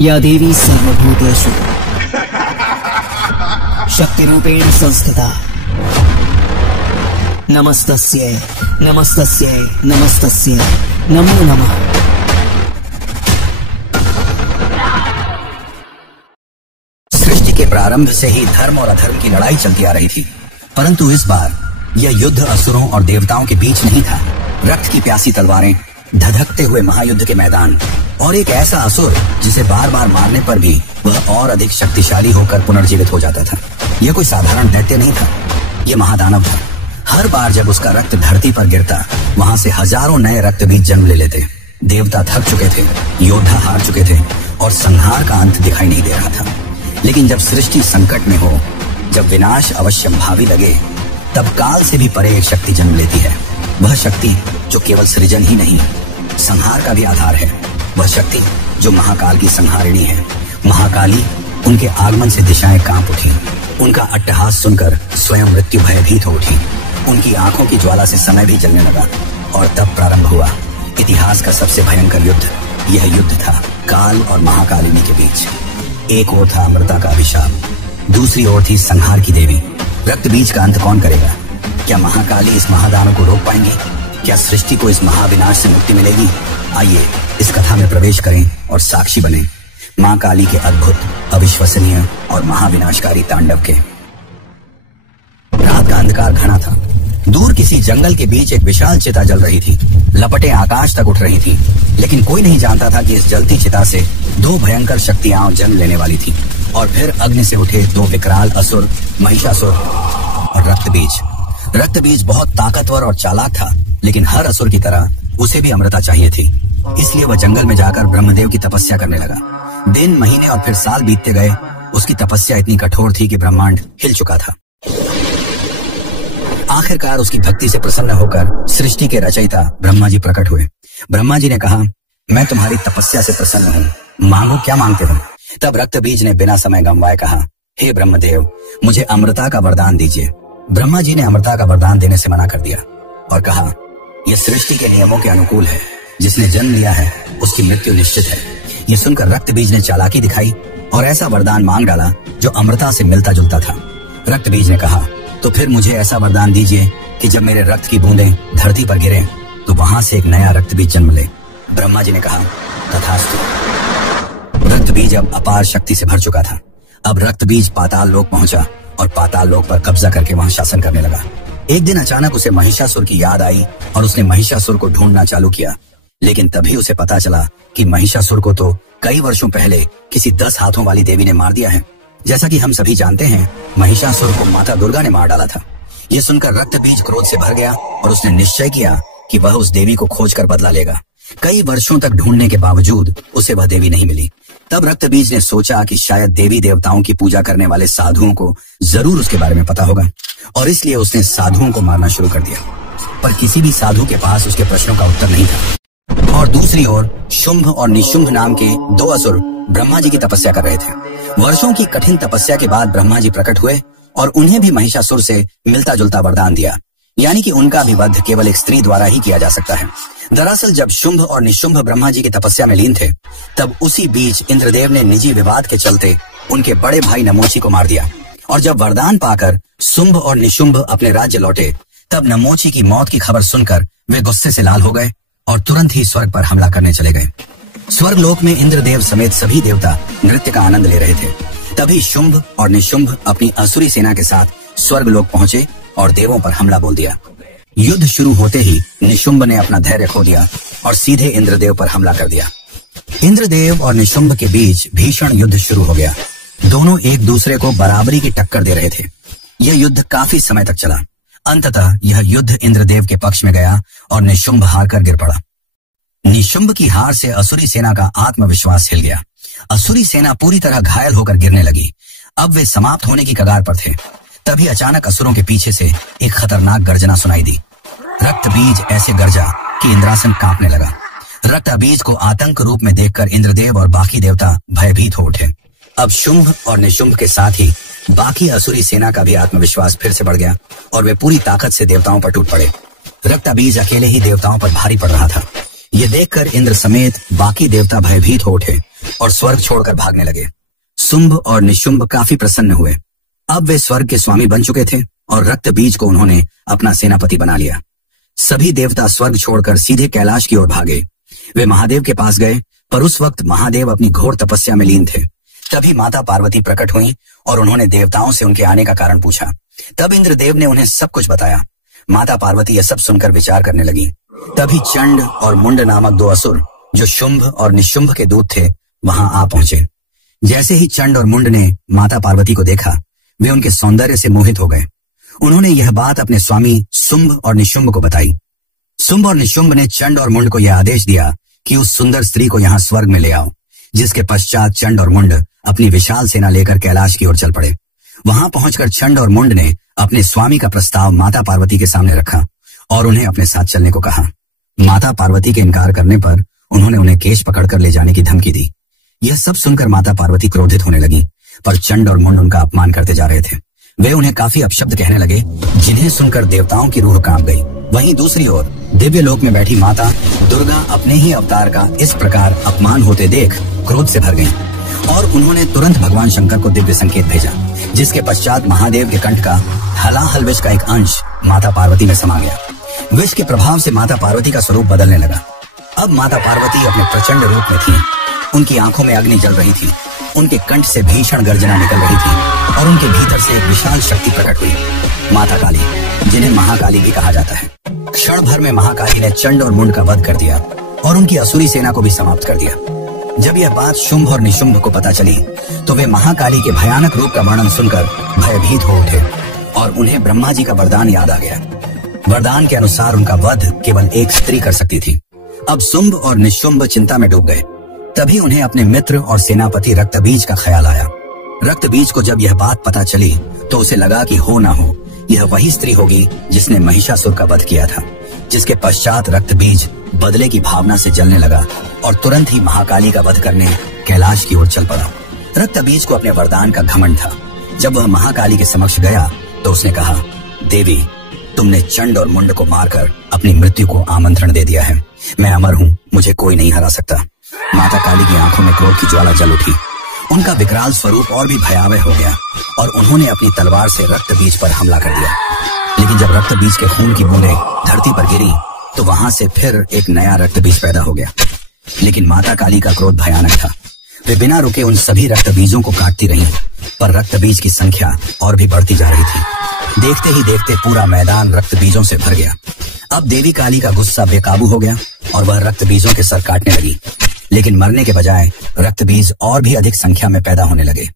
या देवी सर्वभूतेषु शक्तिरूपेण संस्थिता। नमस्तस्यै नमस्तस्यै नमस्तस्यै नमो नमः। सृष्टि के प्रारंभ से ही धर्म और अधर्म की लड़ाई चलती आ रही थी, परंतु इस बार यह युद्ध असुरों और देवताओं के बीच नहीं था। रक्त की प्यासी तलवारें, धधकते हुए महायुद्ध के मैदान और एक ऐसा असुर जिसे बार बार मारने पर भी वह और अधिक शक्तिशाली होकर पुनर्जीवित हो जाता था। यह कोई साधारण दैत्य नहीं था, यह महादानव था। हर बार जब उसका रक्त धरती पर गिरता, वहां से हजारों नए रक्त बीज जन्म ले लेते। देवता थक चुके थे, योद्धा हार चुके थे और संहार का अंत दिखाई नहीं दे रहा था। लेकिन जब सृष्टि संकट में हो, जब विनाश अवश्यंभावी लगे, तब काल से भी परे एक शक्ति जन्म लेती है। वह शक्ति जो केवल सृजन ही नहीं, संहार का भी आधार है। वह शक्ति जो महाकाल की संहारिणी है। महाकाली, उनके आगमन से दिशाएं कांप उठी। उनका अट्टहास सुनकर स्वयं मृत्यु भयभीत हो उठी। उनकी आंखों की ज्वाला से समय भी जलने लगा और तब प्रारंभ हुआ इतिहास का सबसे भयंकर युद्ध। यह युद्ध था काल और महाकालिनी के बीच। एक ओर था अमृता का अभिशाप, दूसरी ओर थी संहार की देवी। रक्त बीज का अंत कौन करेगा? क्या महाकाली इस महादानव को रोक पाएंगे? क्या सृष्टि को इस महाविनाश से मुक्ति मिलेगी? आइए इस कथा में प्रवेश करें और साक्षी बने मां काली के अद्भुत, अविश्वसनीय और महाविनाशकारी तांडव के। रात का अंधकार घना था। दूर किसी जंगल के बीच एक विशाल चिता जल रही थी। लपटें आकाश तक उठ रही थी, लेकिन कोई नहीं जानता था कि इस जलती चिता से दो भयंकर शक्तियां जन्म लेने वाली थी। और फिर अग्नि से उठे दो विकराल असुर, महिषासुर और रक्तबीज। रक्तबीज बहुत ताकतवर और चालाक था, लेकिन हर असुर की तरह उसे भी अमृता चाहिए थी। इसलिए वह जंगल में जाकर ब्रह्मदेव की तपस्या करने लगा। दिन, महीने और फिर साल बीतते गए। उसकी तपस्या इतनी कठोर थी कि ब्रह्मांड हिल चुका था। आखिरकार उसकी भक्ति से प्रसन्न होकर सृष्टि के रचयिता ब्रह्मा जी प्रकट हुए। ब्रह्मा जी ने कहा, मैं तुम्हारी तपस्या से प्रसन्न हूँ, मांगो क्या मांगते हो। तब रक्तबीज ने बिना समय गंवाए कहा, हे ब्रह्मदेव, मुझे अमृता का वरदान दीजिए। ब्रह्मा जी ने अमृता का वरदान देने से मना कर दिया और कहा, यह सृष्टि के नियमों के अनुकूल है। जिसने जन्म लिया है उसकी मृत्यु निश्चित है। यह सुनकर रक्तबीज ने चालाकी दिखाई और ऐसा वरदान मांग डाला जो अमृता से मिलता जुलता था। रक्तबीज ने कहा, तो फिर मुझे ऐसा वरदान दीजिए कि जब मेरे रक्त की बूंदें धरती पर गिरें तो वहां से एक नया रक्तबीज जन्म ले। ब्रह्मा जी ने कहा, तथास्तु। रक्तबीज अब अपार शक्ति से भर चुका था। अब रक्तबीज पाताल लोक पहुंचा और पाताल लोक पर कब्जा करके वहां शासन करने लगा। एक दिन अचानक उसे महिषासुर की याद आई और उसने महिषासुर को ढूंढना चालू किया। लेकिन तभी उसे पता चला कि महिषासुर को तो कई वर्षों पहले किसी 10 हाथों वाली देवी ने मार दिया है। जैसा कि हम सभी जानते हैं, महिषासुर को माता दुर्गा ने मार डाला था। यह सुनकर रक्तबीज क्रोध से भर गया और उसने निश्चय किया कि वह उस देवी को खोजकर बदला लेगा। कई वर्षों तक ढूंढने के बावजूद उसे वह देवी नहीं मिली। तब रक्तबीज ने सोचा कि शायद देवी देवताओं की पूजा करने वाले साधुओं को जरूर उसके बारे में पता होगा, और इसलिए उसने साधुओं को मारना शुरू कर दिया। पर किसी भी साधु के पास उसके प्रश्नों का उत्तर नहीं था। और दूसरी ओर शुंभ और निशुंभ नाम के 2 असुर ब्रह्मा जी की तपस्या कर रहे थे। वर्षों की कठिन तपस्या के बाद ब्रह्मा जी प्रकट हुए और उन्हें भी महिषासुर से मिलता जुलता वरदान दिया, यानी कि उनका भी वध केवल एक स्त्री द्वारा ही किया जा सकता है। दरअसल जब शुंभ और निशुंभ ब्रह्मा जी की तपस्या में लीन थे, तब उसी बीच इंद्रदेव ने निजी विवाद के चलते उनके बड़े भाई नमोची को मार दिया। और जब वरदान पाकर शुंभ और निशुंभ अपने राज्य लौटे, तब नमोची की मौत की खबर सुनकर वे गुस्से से लाल हो गए और तुरंत ही स्वर्ग पर हमला करने चले गए। स्वर्गलोक में इंद्रदेव समेत सभी देवता नृत्य का आनंद ले रहे थे। तभी शुंभ और निशुंभ अपनी असुरी सेना के साथ स्वर्गलोक पहुंचे और देवों पर हमला बोल दिया। युद्ध शुरू होते ही निशुंभ ने अपना धैर्य खो दिया और सीधे इंद्रदेव पर हमला कर दिया। इंद्रदेव और निशुंभ के बीच भीषण युद्ध शुरू हो गया। दोनों एक दूसरे को बराबरी की टक्कर दे रहे थे। यह युद्ध काफी समय तक चला। अंततः यह युद्ध इंद्रदेव के पक्ष में गया और निशुंभ हार कर गिर पड़ा। निशुंभ की हार से असुरी सेना का आत्मविश्वास हिल गया। असुरी सेना पूरी तरह घायल होकर गिरने लगी। अब वे समाप्त होने की कगार पर थे। तभी अचानक असुरों के पीछे से एक खतरनाक गर्जना सुनाई दी। रक्तबीज ऐसे गर्जा कि इंद्रासन कांपने लगा। रक्तबीज को आतंक रूप में देखकर इंद्रदेव और बाकी देवता भयभीत हो उठे। अब शुंभ और निशुंभ के साथ ही बाकी असुरी सेना का भी आत्मविश्वास फिर से बढ़ गया और वे पूरी ताकत से देवताओं पर टूट पड़े। रक्तबीज अकेले ही देवताओं पर भारी पड़ रहा था। ये देखकर इंद्र समेत बाकी देवता भयभीत हो उठे और स्वर्ग छोड़कर भागने लगे। शुंभ और निशुंभ काफी प्रसन्न हुए। अब वे स्वर्ग के स्वामी बन चुके थे और रक्त बीज को उन्होंने अपना सेनापति बना लिया। सभी देवता स्वर्ग छोड़कर सीधे कैलाश की ओर भागे। वे महादेव के पास गए, पर उस वक्त महादेव अपनी घोर तपस्या में लीन थे। तभी माता पार्वती प्रकट हुई और उन्होंने देवताओं से उनके आने का कारण पूछा। तब इंद्रदेव ने उन्हें सब कुछ बताया। माता पार्वती यह सब सुनकर विचार करने लगी। तभी चंड और मुंड नामक दो असुर, जो शुंभ और निशुंभ के दूत थे, वहां आ पहुंचे। जैसे ही चंड और मुंड ने माता पार्वती को देखा, वे उनके सौंदर्य से मोहित हो गए। उन्होंने यह बात अपने स्वामी शुंभ और निशुंभ को बताई। शुंभ और निशुंभ ने चंड और मुंड को यह आदेश दिया कि उस सुंदर स्त्री को यहाँ स्वर्ग में ले आओ, जिसके पश्चात चंड और मुंड अपनी विशाल सेना लेकर कैलाश की ओर चल पड़े। वहां पहुंचकर चंड और मुंड ने अपने स्वामी का प्रस्ताव माता पार्वती के सामने रखा और उन्हें अपने साथ चलने को कहा। माता पार्वती के इनकार करने पर उन्होंने उन्हें केश पकड़कर ले जाने की धमकी दी। यह सब सुनकर माता पार्वती क्रोधित होने लगी, पर चंड और मुंड उनका अपमान करते जा रहे थे। वे उन्हें काफी अपशब्द कहने लगे, जिन्हें सुनकर देवताओं की रूह कांप गई। वहीं दूसरी ओर दिव्य लोक में बैठी माता दुर्गा अपने ही अवतार का इस प्रकार अपमान होते देख क्रोध से भर गईं और उन्होंने तुरंत भगवान शंकर को दिव्य संकेत भेजा, जिसके पश्चात महादेव के कंठ का हलाहल विष का एक अंश माता पार्वती में समा गया। विष के प्रभाव से माता पार्वती का स्वरूप बदलने लगा। अब माता पार्वती अपने प्रचंड रूप में थी। उनकी आंखों में अग्नि जल रही थी, उनके कंठ से भीषण गर्जना निकल रही थी और उनके भीतर से एक विशाल शक्ति प्रकट हुई, माता काली, जिन्हें महाकाली भी कहा जाता है। क्षण भर में महाकाली ने चंड और मुंड का वध कर दिया और उनकी असुरी सेना को भी समाप्त कर दिया। जब यह बात शुंभ और निशुंभ को पता चली, तो वे महाकाली के भयानक रूप का वर्णन सुनकर भयभीत हो उठे और उन्हें ब्रह्मा जी का वरदान याद आ गया। वरदान के अनुसार उनका वध केवल एक स्त्री कर सकती थी। अब शुंभ और निशुंभ चिंता में डूब गए। तभी उन्हें अपने मित्र और सेनापति रक्तबीज का ख्याल आया। रक्तबीज को जब यह बात पता चली, तो उसे लगा कि हो ना हो यह वही स्त्री होगी जिसने महिषासुर का वध किया था। जिसके पश्चात रक्तबीज बदले की भावना से जलने लगा और तुरंत ही महाकाली का वध करने कैलाश की ओर चल पड़ा। रक्तबीज को अपने वरदान का घमंड था। जब वह महाकाली के समक्ष गया, तो उसने कहा, देवी, तुमने चंड और मुंड को मारकर अपनी मृत्यु को आमंत्रण दे दिया है। मैं अमर हूँ, मुझे कोई नहीं हरा सकता। माता काली की आंखों में क्रोध की ज्वाला जल उठी। उनका विकराल स्वरूप और भी भयावह हो गया और उन्होंने अपनी तलवार से रक्तबीज पर हमला कर दिया। लेकिन जब रक्तबीज के खून की बूंदें धरती पर गिरी, तो वहां से फिर एक नया रक्तबीज पैदा हो गया। लेकिन माता काली का क्रोध भयानक था। वे बिना रुके उन सभी रक्तबीजों को काटती रहीं, पर रक्तबीज की संख्या और भी बढ़ती जा रही थी। देखते ही देखते पूरा मैदान रक्तबीजों से भर गया। अब देवी काली का गुस्सा बेकाबू हो गया और वह रक्तबीजों के सर काटने लगी। लेकिन मरने के बजाय रक्तबीज और भी अधिक संख्या में पैदा होने लगे।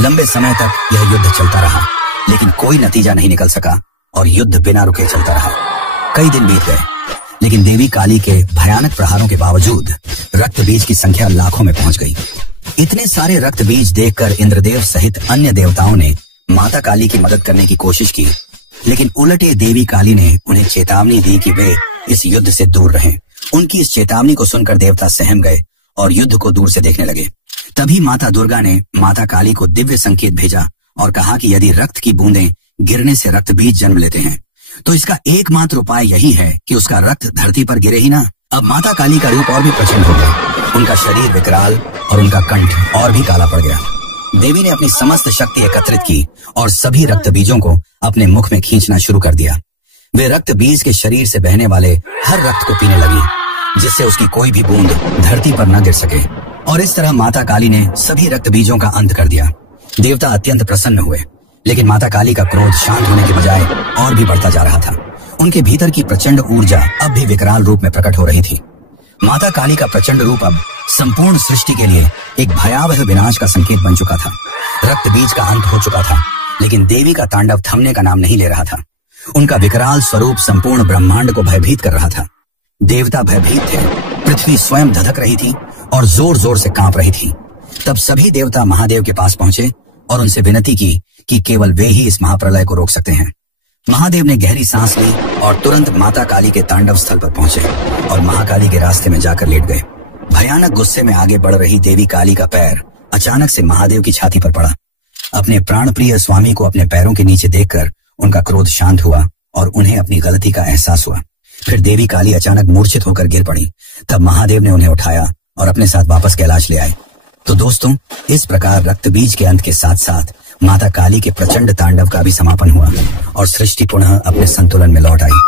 लंबे समय तक यह युद्ध चलता रहा, लेकिन कोई नतीजा नहीं निकल सका और युद्ध बिना रुके चलता रहा। कई दिन बीत गए, लेकिन देवी काली के भयानक प्रहारों के बावजूद रक्तबीज की संख्या लाखों में पहुंच गई। इतने सारे रक्तबीज देखकर इंद्रदेव सहित अन्य देवताओं ने माता काली की मदद करने की कोशिश की, लेकिन उलटे देवी काली ने उन्हें चेतावनी दी कि वे इस युद्ध से दूर रहें। उनकी इस चेतावनी को सुनकर देवता सहम गए और युद्ध को दूर से देखने लगे। तभी माता दुर्गा ने माता काली को दिव्य संकेत भेजा और कहा कि यदि रक्त की बूंदें गिरने से रक्तबीज जन्म लेते हैं, तो इसका एकमात्र उपाय यही है कि उसका रक्त धरती पर गिरे ही ना। अब माता काली का रूप और भी प्रचंड हो गया। उनका शरीर विकराल और उनका कंठ और भी काला पड़ गया। देवी ने अपनी समस्त शक्ति एकत्रित की और सभी रक्तबीजों को अपने मुख में खींचना शुरू कर दिया। वे रक्तबीज के शरीर से बहने वाले हर रक्त को पीने लगी, जिससे उसकी कोई भी बूंद धरती पर न गिर सके। और इस तरह माता काली ने सभी रक्तबीजों का अंत कर दिया। देवता अत्यंत प्रसन्न हुए, लेकिन माता काली का क्रोध शांत होने के बजाय और भी बढ़ता जा रहा था। उनके भीतर की प्रचंड ऊर्जा अब भी विकराल रूप में प्रकट हो रही थी। माता काली का प्रचंड रूप अब संपूर्ण सृष्टि के लिए एक भयावह विनाश का संकेत बन चुका था। रक्तबीज का अंत हो चुका था, लेकिन देवी का तांडव थमने का नाम नहीं ले रहा था। उनका विकराल स्वरूप संपूर्ण ब्रह्मांड को भयभीत कर रहा था। देवता भयभीत थे, पृथ्वी स्वयं धधक रही थी और जोर जोर से कांप रही थी। तब सभी देवता महादेव के पास पहुंचे और उनसे विनती की कि केवल वे ही इस महाप्रलय को रोक सकते हैं। महादेव ने गहरी सांस ली और तुरंत माता काली के तांडव स्थल पर पहुंचे और महाकाली के रास्ते में जाकर लेट गए। भयानक गुस्से में आगे बढ़ रही देवी काली का पैर अचानक से महादेव की छाती पर पड़ा। अपने प्राणप्रिय स्वामी को अपने पैरों के नीचे देखकर उनका क्रोध शांत हुआ और उन्हें अपनी गलती का एहसास हुआ। फिर देवी काली अचानक मूर्छित होकर गिर पड़ी। तब महादेव ने उन्हें उठाया और अपने साथ वापस कैलाश ले आए। तो दोस्तों, इस प्रकार रक्तबीज के अंत के साथ साथ माता काली के प्रचंड तांडव का भी समापन हुआ और सृष्टि पुनः अपने संतुलन में लौट आई।